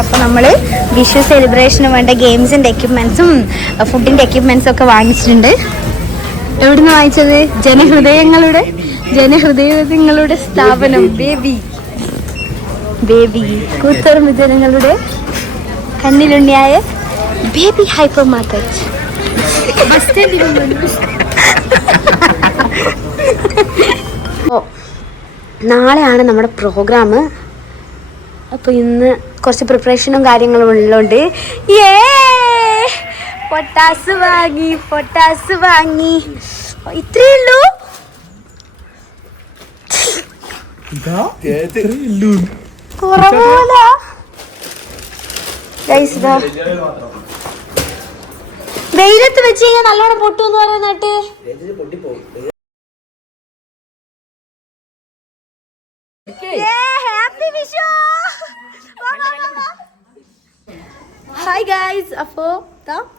അപ്പോൾ നമ്മൾ വിഷു സെലിബ്രേഷന് വേണ്ട ഗെയിംസിൻ്റെ എക്യുപ്മെൻറ്റ്സും ഫുഡിൻ്റെ എക്യുപ്മെൻറ്റ്സും ഒക്കെ വാങ്ങിച്ചിട്ടുണ്ട്. എവിടുന്ന് വാങ്ങിച്ചത്? ജനഹൃദയങ്ങളുടെ സ്ഥാപനം ബേബി കൂത്തുപറമ്പ് ജനങ്ങളുടെ കണ്ണിലുണ്ണിയായ ബേബി ഹൈപ്പർ മാർക്കറ്റ്. നാളെയാണ് നമ്മുടെ പ്രോഗ്രാം. അപ്പോൾ ഇന്ന് കുറച്ച് പ്രിപ്പറേഷനും കാര്യങ്ങളും ഉള്ളതുകൊണ്ട് പൊട്ടാസ് വാങ്ങി ഇത്രയേ ഉള്ളൂ. കുറവല്ല വെയിലത്ത് വെച്ച് കഴിഞ്ഞാൽ നല്ലോണം പൊട്ടു എന്ന് പറയുന്നിട്ട്. ഹായ് ഗൈസ്, അപ്പോൾ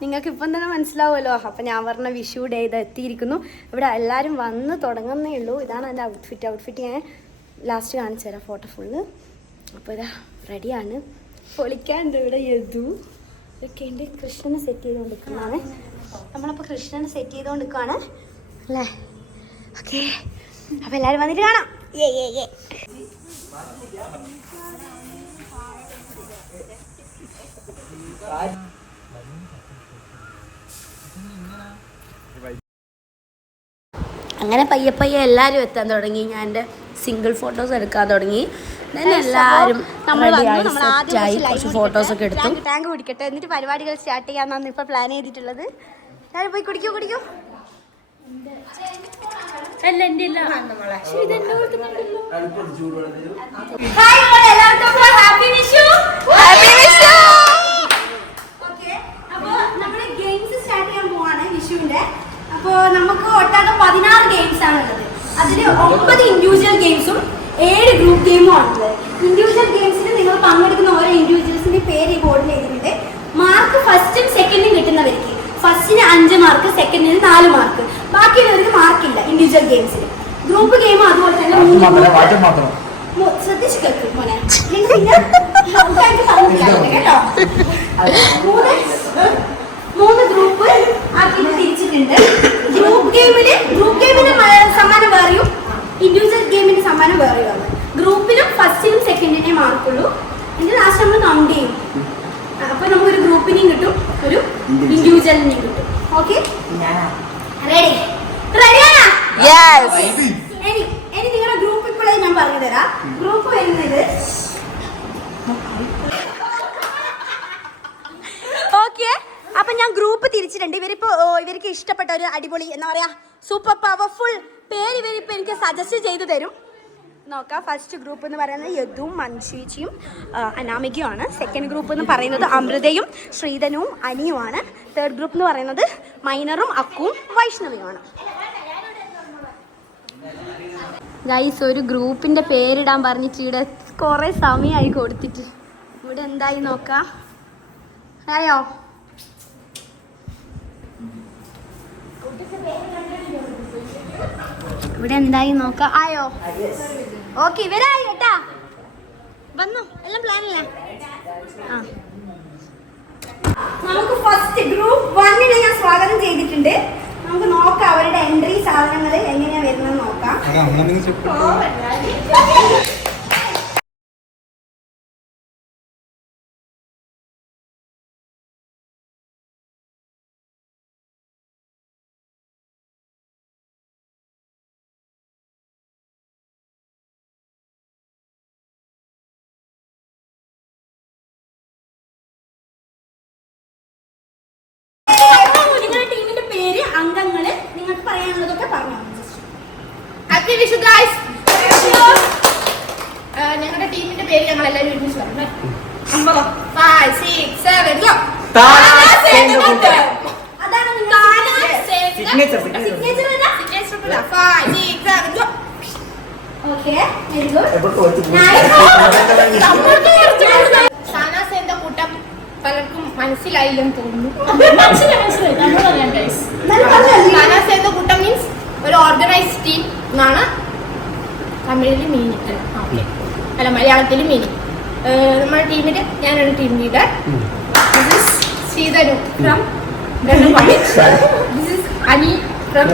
നിങ്ങൾക്ക് ഇപ്പം തന്നെ മനസ്സിലാവുമല്ലോ. അപ്പം ഞാൻ പറഞ്ഞ വിഷു ഡേ ഇത് എത്തിയിരിക്കുന്നു. ഇവിടെ എല്ലാവരും വന്ന് തുടങ്ങുന്നേ ഉള്ളൂ. ഇതാണ് എൻ്റെ ഔട്ട്ഫിറ്റ് ഞാൻ ലാസ്റ്റ് കാണിച്ചു തരാം ഫോട്ടോ ഫുള്ള്. അപ്പോൾ ഇതാ റെഡിയാണ്. പൊളിക്കാണ്ട് ഇവിടെ യദു ഇതൊക്കെ ഉണ്ട്. കൃഷ്ണനെ സെറ്റ് ചെയ്തുകൊണ്ടിരിക്കുന്നതാണ്. നമ്മളപ്പോൾ കൃഷ്ണനെ സെറ്റ് ചെയ്തുകൊണ്ടിരിക്കുകയാണ് അല്ലേ? ഓക്കെ, അപ്പോൾ എല്ലാവരും വന്നിട്ട് കാണാം. അങ്ങനെ പയ്യെ എല്ലാവരും എത്താൻ തുടങ്ങി. ഞാൻ എൻ്റെ സിംഗിൾ ഫോട്ടോസ് എടുക്കാൻ തുടങ്ങി. എല്ലാവരും കുറച്ച് ഫോട്ടോസൊക്കെ എടുത്തു. ടാങ്ക് കുടിക്കട്ടെ, എന്നിട്ട് പരിപാടികൾ സ്റ്റാർട്ട് ചെയ്യാമെന്നാണ് ഇപ്പോൾ പ്ലാൻ ചെയ്തിട്ടുള്ളത്. എല്ലാവരും പോയി കുടിക്കൂ. അപ്പോൾ നമുക്ക് ഒട്ടാകെ 16 ഗെയിംസ് ആണുള്ളത്. അതിൽ 9 ഇൻഡിവിജ്വൽ ഗെയിംസും 7 ഗ്രൂപ്പ് ഗെയിമും ആണുള്ളത്. ഇൻഡിവിജ്വൽ ഗെയിംസിന് നിങ്ങൾ പങ്കെടുക്കുന്ന ഓരോ ഇൻഡിവിജ്വൽസിന്റെ പേര് ഈ ബോർഡിൽ എഴുതിയിട്ടുണ്ട്. മാർക്ക് ഫസ്റ്റും സെക്കൻഡും കിട്ടുന്നവർക്ക് ഫസ്റ്റിന് 5 മാർക്ക്, സെക്കൻഡിന് 4 മാർക്ക്, ബാക്കിയുള്ളവർക്ക് മാർക്കില്ല. ഇൻഡിവിജ്വൽ ഗെയിംസിൽ ഗ്രൂപ്പ് ഗെയിം അതുപോലെ തന്നെ ശ്രദ്ധിച്ചു കേൾക്കും മോനെ കേട്ടോ. 3 ഗ്രൂപ്പ് ആക്കിയിട്ട് തിരിച്ചിട്ടുണ്ട്. ഗ്രൂപ്പ് ഗെയിമിന് സമ്മാനം വേറെയും ഇൻഡിവിജ്വൽ ഗെയിമിന് സമ്മാനം വേറെയുമാണ്. ഗ്രൂപ്പിനും ഫസ്റ്റിനും സെക്കൻഡിനെ മാർക്കുള്ളൂ. എന്നിട്ട് ലാസ്റ്റ് നമ്മൾ കൗണ്ട് ചെയ്യും. അപ്പൊ നമുക്കൊരു ഗ്രൂപ്പിനെയും കിട്ടും, ഒരു ഇൻഡിവിജ്വലിനെയും കിട്ടും. ഓക്കെ, റെഡിയാണോ? ഇനി നിങ്ങളുടെ ഗ്രൂപ്പ് ഇപ്പോഴേ ഞാൻ പറഞ്ഞു തരാം. ഗ്രൂപ്പ് വരുന്നത് ഓക്കെ. അപ്പം ഞാൻ ഗ്രൂപ്പ് തിരിച്ചിട്ടുണ്ട്. ഇവർക്ക് ഇഷ്ടപ്പെട്ട ഒരു അടിപൊളി എന്താ പറയുക സൂപ്പർ പവർഫുൾ പേര് ഇവരിപ്പോൾ എനിക്ക് സജസ്റ്റ് ചെയ്തു തരും. നോക്കാം. ഫസ്റ്റ് ഗ്രൂപ്പ് എന്ന് പറയുന്നത് യദുവും മൻഷീച്ചിയും അനാമികയുമാണ്. സെക്കൻഡ് ഗ്രൂപ്പ് എന്ന് പറയുന്നത് അമൃതയും ശ്രീധനുവും അനിയുമാണ്. തേർഡ് ഗ്രൂപ്പ് എന്ന് പറയുന്നത് മൈനറും അക്കുവും വൈഷ്ണവിയുമാണ്. ഗൈസ്, ഒരു ഗ്രൂപ്പിൻ്റെ പേരിടാൻ പറഞ്ഞിട്ട് ഇവിടെ കുറേ സമയമായി കൊടുത്തിട്ട്. ഇവിടെ എന്തായി നോക്കാം. ആയോ? ഇവിടെ എന്തായി നോക്കാം. ആയോ? ഓക്കെ, ഇവരായി കേട്ടാ. വന്നു, എല്ലാം പ്ലാനില്ലേ? നമുക്ക് ഫസ്റ്റ് ഗ്രൂപ്പ് 1നെ ഞാൻ സ്വാഗതം ചെയ്തിട്ടുണ്ട്. നമുക്ക് നോക്കാം അവരുടെ എൻട്രി സാധനങ്ങൾ എങ്ങനെയാ വരുന്നത് നോക്കാം. അംഗങ്ങള് നിങ്ങൾക്ക് പറയാനുള്ളതൊക്കെ പറഞ്ഞു. ഞങ്ങളുടെ ടീമിന്റെ പേര് ഞങ്ങൾ എല്ലാവരും ഒരുമിച്ച് പറഞ്ഞു. 5, 6, 7 അതാണ് സിഗ്നേച്ചർ. 5, 6, 7 okay, very good. സാനാസേന്റെ കൂട്ടം പലർക്കും മനസ്സിലായില്ലെന്ന് തോന്നുന്നു. സാനാസേന്റെ കൂട്ടം മീൻസ് ഒരു ഓർഗനൈസ് ടീം എന്നാണ് തമിഴിൽ മീനിങ്, അല്ല മലയാളത്തിൽ മീനിങ്. നമ്മുടെ ടീമിന്റെ ഞാനാണ് team leader. Sreedharu from London college. This is Ani from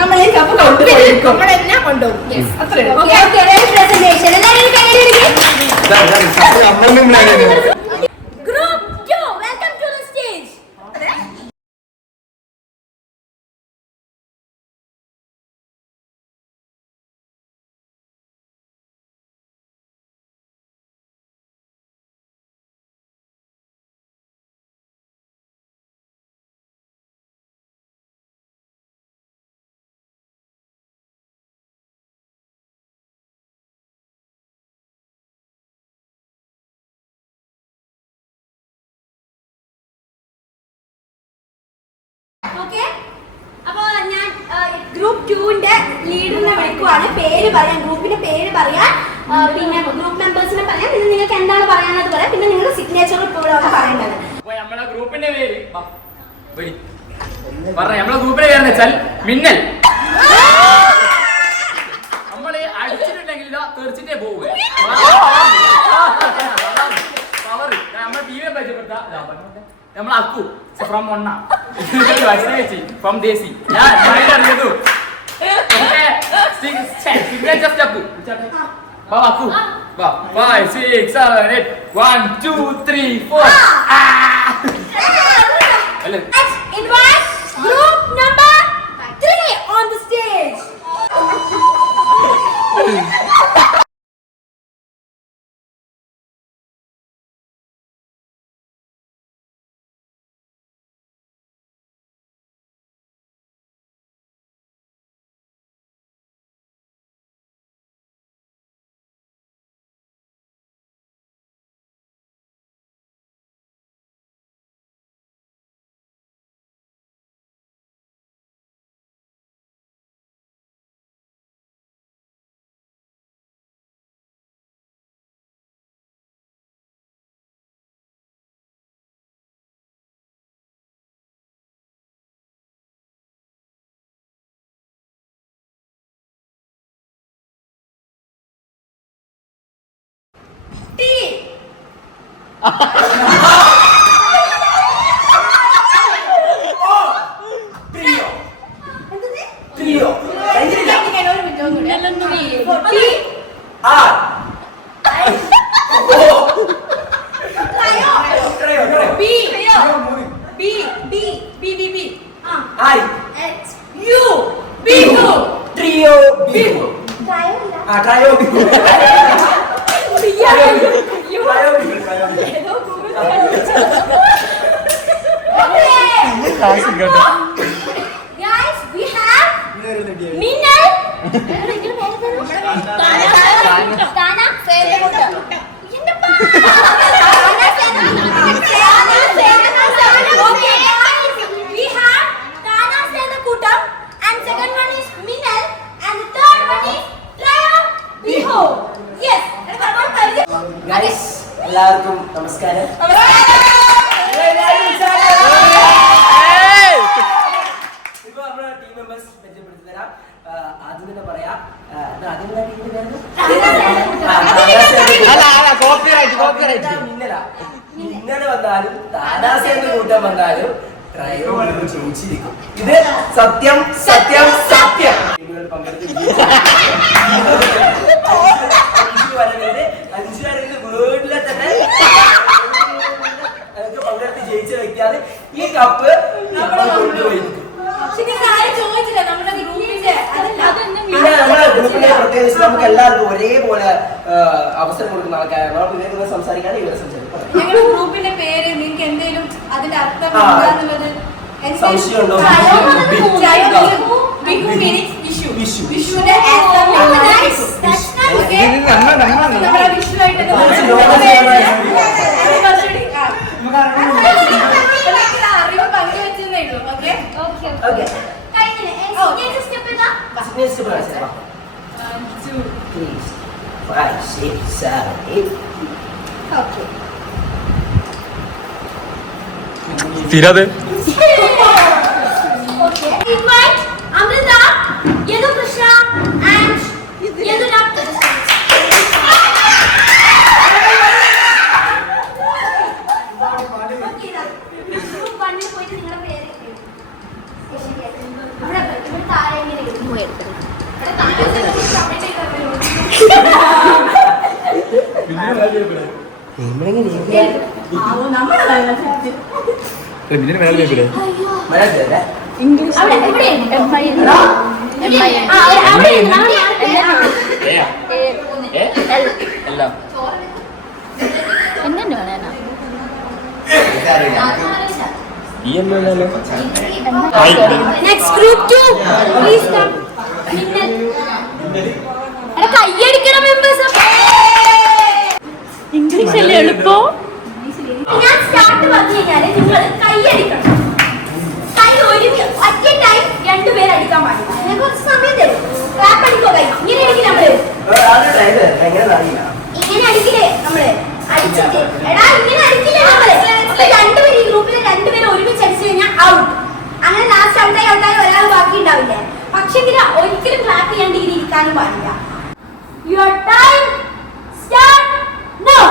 നമ്മളെല്ലാം കൊണ്ടുപോകും. ഓക്കെ, അപ്പൊ ഞാൻ ഗ്രൂപ്പ് 2ന്റെ ലീഡറിനെ വിളിക്കുവാണ്. പേര് പറയാൻ, ഗ്രൂപ്പിന്റെ പേര് പറയാൻ, പിന്നെ ഗ്രൂപ്പ് മെമ്പേഴ്സിനെ പറയാം, പിന്നെ നിങ്ങൾക്ക് എന്താണ് പറയാനത് പറയാം, പിന്നെ നിങ്ങളുടെ സിഗ്നേച്ചർ ഇപ്പോൾ ഇവിടെ വന്ന് പറയേണ്ടത്. നമ്മളെ ഗ്രൂപ്പിന്റെ പേര് നമ്മളെ ഗ്രൂപ്പിന്റെ പേരെന്ന് വെച്ചാൽ മിന്നൽ. നമ്മള് അടിച്ചിട്ടുണ്ടെങ്കിലോ തീർച്ചയായിട്ടും പോവുക. നമ്മളെ ടീമിനെ പരിചയപ്പെടുത്താം. നമ്മളെ അക്കു ഫ്രം മൊണ്ണ, ഫ്രം ദേശി. ഞാൻ അറിയുന്നു signature step. Akku 5, 6, 7, 8 1, 2, 3, 4. Invite group number 3 on the stage. Guys, we have Minal. Tana. We have Tana Senakuttam, and second one is Minal, and the third one is Trayo Biho. Yes. Guys, എല്ലാവർക്കും നമസ്കാരം. ഇപ്പൊ നമ്മുടെ team members പരിചയപ്പെടുത്തി തരാം. ആദ്യം തന്നെ പറയാം, മിന്നല് വന്നാലും താനാസേന്റെ കൂട്ടം വന്നാലും ചോദിച്ചിരിക്കും. ഇത് സത്യം സത്യം സത്യം. പങ്കെടുത്ത് 5 വേർഡിലെ തന്നെ പങ്കെടുത്ത് ജയിച്ച വ്യക്തിയാണ് ഈ കപ്പ് കൊണ്ടുപോയിരിക്കും. പിന്നെ നമ്മുടെ ഗ്രൂപ്പിന്റെ പ്രത്യേകിച്ച് നമുക്ക് എല്ലാവർക്കും ഒരേപോലെ അവസരം കൊടുക്കുന്ന ആൾക്കാരാണ്. നമുക്ക് ഇവരെ സംസാരിക്കാൻ ഇവരെ സംസാരിക്കാം. ഞങ്ങളുടെ ഗ്രൂപ്പിന്റെ പേര് നിങ്ങൾക്ക് എന്തെങ്കിലും അതിന്റെ അർത്ഥം സംശയമുണ്ടോ? വിഷുവിന്റെ അറിവ് പങ്കുവെച്ചേ ഉള്ളൂ. Okay okay. തീരാതെ പോയി എടുക്കുന്നത്. ഇംഗ്ലീഷ് എന്നെ വേണേനാ നെക്സ്റ്റ് ഗ്രൂപ്പ് 2 പ്ലീസ് കം. എടാ കയ്യടിക്കണം മെമ്പേഴ്സ്. ഇംഗ്ലീഷ് അല്ലേ എളുപ്പം. ഞാൻ സ്റ്റാർട്ട് പറഞ്ഞു കഴിഞ്ഞാല് നിങ്ങൾ കയ്യടിക്കണം. കൈ ഒറ്റ ടൈം രണ്ടുപേര് അടിക്കാൻ പാടില്ല. ഞാൻ കുറച്ച് സമയം തരും. ക്ലാപ്പ് അടിക്കോ കൈ. ഇങ്ങനെ അടിക്കില്ല നമ്മള്. ഇങ്ങനെ അടിക്കില്ലേ നമ്മള് അടിച്ചിട്ട്. എടാ ഇങ്ങനെ അടിക്കില്ലേ നമ്മള്. അപ്പൊ രണ്ടുപേരും ഈ ഗ്രൂപ്പിലെ രണ്ടുപേരും ഒരുമിച്ച് അടിച്ചു കഴിഞ്ഞാൽ ഔട്ട്. അങ്ങനെ ലാസ്റ്റ് ഔട്ടായി ഒരാൾ ബാക്കി ഉണ്ടാവില്ലേ. പക്ഷെങ്കിൽ ഒരിക്കലും ക്ലാപ്പ് ചെയ്യാണ്ട് ഇങ്ങനെ ഇരിക്കാനും പാടില്ല. Your time start now.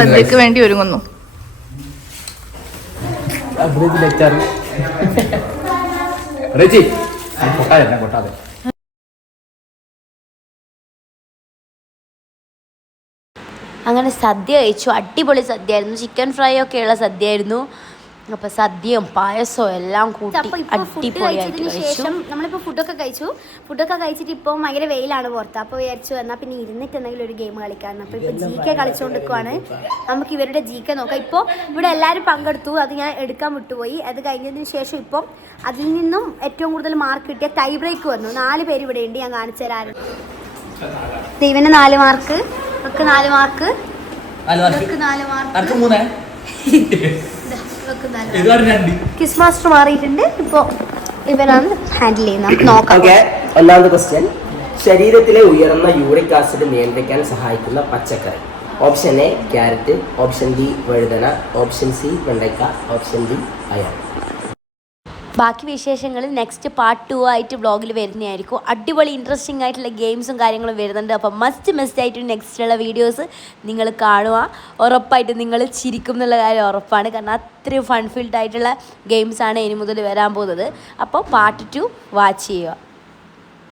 സദ്യക്ക് വേണ്ടി ഒരുങ്ങുന്നു. അങ്ങനെ സദ്യ കഴിച്ചു. അടിപൊളി സദ്യയായിരുന്നു. ചിക്കൻ ഫ്രൈ ഒക്കെയുള്ള സദ്യയായിരുന്നു. അപ്പോൾ സദ്യയും പായസവും എല്ലാം കൂട്ടി അടിപൊളിയായിട്ട് കഴിച്ചു. നമ്മളിപ്പോൾ ഫുഡൊക്കെ കഴിച്ചിട്ട് ഇപ്പോൾ ഭയങ്കര വെയിലാണ് പുറത്ത്. അപ്പോൾ വിചാരിച്ചു എന്നാൽ പിന്നെ ഇരുന്നിട്ട് എന്തെങ്കിലും ഒരു ഗെയിം കളിക്കാമെന്ന്. അപ്പോൾ ഇപ്പോൾ GK കളിച്ചുകൊണ്ട് നിൽക്കുവാണ്. നമുക്ക് ഇവരുടെ GK നോക്കാം. ഇപ്പോൾ ഇവിടെ എല്ലാവരും പങ്കെടുത്തു. അത് ഞാൻ എടുക്കാൻ വിട്ടുപോയി. അത് കഴിഞ്ഞതിന് ശേഷം ഇപ്പം അതിൽ നിന്നും ഏറ്റവും കൂടുതൽ മാർക്ക് കിട്ടിയ ടൈ ബ്രേക്ക് വന്നു. 4 പേര് ഇവിടെ ഉണ്ട്. ഞാൻ കാണിച്ചു തരാറ്. ഇവന് 4 മാർക്ക്, ഇവർക്ക് 4 മാർക്ക്, ഇവർക്ക് 4 മാർക്ക്. കിസ് മാസ്റ്റർ മാറിയിട്ടുണ്ട്. ഇപ്പോൾ ഇവനാണ് ഹാൻഡിൽ ചെയ്യുന്നത്. നോക്കാം. ഒന്നാമത്തെ ക്വസ്റ്റ്യൻ, ശരീരത്തിലെ ഉയർന്ന യൂറിക് ആസിഡ് നിയന്ത്രിക്കാൻ സഹായിക്കുന്ന പച്ചക്കറി. Option A carrot, option B വഴുതന, ഓപ്ഷൻ സി വെണ്ടയ്ക്ക, ഓപ്ഷൻ ഡി അയൺ. ബാക്കി വിശേഷങ്ങൾ നെക്സ്റ്റ് പാർട്ട് 2 ആയിട്ട് വ്ളോഗിൽ വരുന്നതായിരിക്കും. അടിപൊളി ഇൻട്രസ്റ്റിംഗ് ആയിട്ടുള്ള ഗെയിംസും കാര്യങ്ങളും വരുന്നുണ്ട്. അപ്പം മസ്റ്റ് ആയിട്ട് നെക്സ്റ്റുള്ള വീഡിയോസ് നിങ്ങൾ കാണുക. ഉറപ്പായിട്ട് നിങ്ങൾ ചിരിക്കും എന്നുള്ള കാര്യം ഉറപ്പാണ്. കാരണം അത്രയും ഫൺ ഫീൽഡ് ആയിട്ടുള്ള ഗെയിംസാണ് ഇനി മുതൽ വരാൻ പോകുന്നത്. അപ്പോൾ പാർട്ട് 2 വാച്ച് ചെയ്യുക.